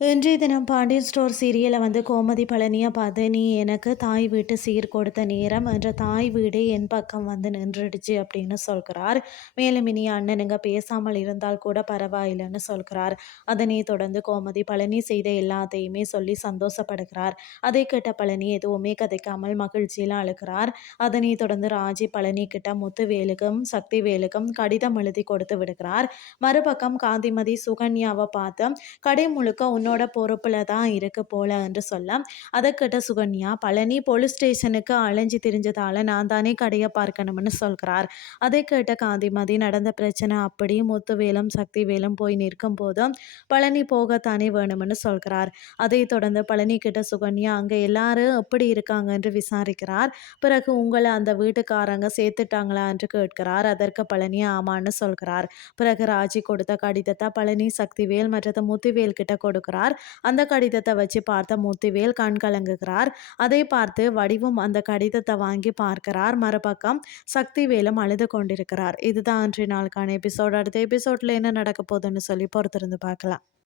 இன்றைய தினம் பாண்டியன் ஸ்டோர் சீரியலை வந்து கோமதி பழனியை பார்த்து நீ எனக்கு தாய் வீட்டு சீர் கொடுத்த நேரம் என்ற தாய் வீடு என் பக்கம் வந்து நின்றுடுச்சு அப்படின்னு சொல்கிறார். மேலும் இனி அண்ணனுங்க பேசாமல் இருந்தால் கூட பரவாயில்லைன்னு சொல்கிறார். அதனை தொடர்ந்து கோமதி பழனி செய்த எல்லாத்தையுமே சொல்லி சந்தோஷப்படுகிறார். அதை கேட்ட பழனி எதுவுமே கதைக்காமல் மகிழ்ச்சியில் அழுகிறார். அதனை தொடர்ந்து ராஜி பழனி கிட்ட முத்துவேலுக்கும் சக்திவேலுக்கும் கடிதம் எழுதி கொடுத்து விடுகிறார். மறுபக்கம் காந்திமதி சுகன்யாவை பார்த்து கடை முழுக்க உன்னோட என்னோட பொறுப்பில் தான் இருக்கு போல என்று சொல்ல அதை கேட்ட சுகன்யா பழனி போலீஸ் ஸ்டேஷனுக்கு அலைஞ்சு திரிஞ்சதால் நான் தானே கடையை பார்க்கணும்னு சொல்கிறார். அதை கேட்ட காந்திமதி நடந்த பிரச்சனை அப்படி முத்துவேலும் சக்திவேலும் போய் நிற்கும் போதும் பழனி போகத்தானே வேணும்னு சொல்கிறார். அதை தொடர்ந்து பழனி கிட்ட சுகன்யா அங்கே எல்லாரும் எப்படி இருக்காங்க? என்று விசாரிக்கிறார். பிறகு உங்களை அந்த வீட்டுக்காரங்க சேர்த்துட்டாங்களா? என்று கேட்கிறார். அதற்கு பழனி ஆமான்னு சொல்கிறார். பிறகு ராஜி கொடுத்த கடிதத்தை பழனி சக்திவேல் மற்றது முத்துவேல் கிட்ட கொடுக்கிறார் சொல்கிறார் அந்த கடிதத்தை வச்சு பார்த்த முத்துவேல் கண் கலங்குகிறார். அதை பார்த்து வடிவும் அந்த கடிதத்தை வாங்கி பார்க்கிறார். மறுபக்கம் சக்திவேலும் அழுது கொண்டிருக்கிறார். இதுதான் அன்றைய நாளுக்கான எபிசோட். அடுத்த எபிசோட்ல என்ன நடக்க போகுதுன்னு சொல்லி பொறுத்திருந்து பார்க்கலாம்.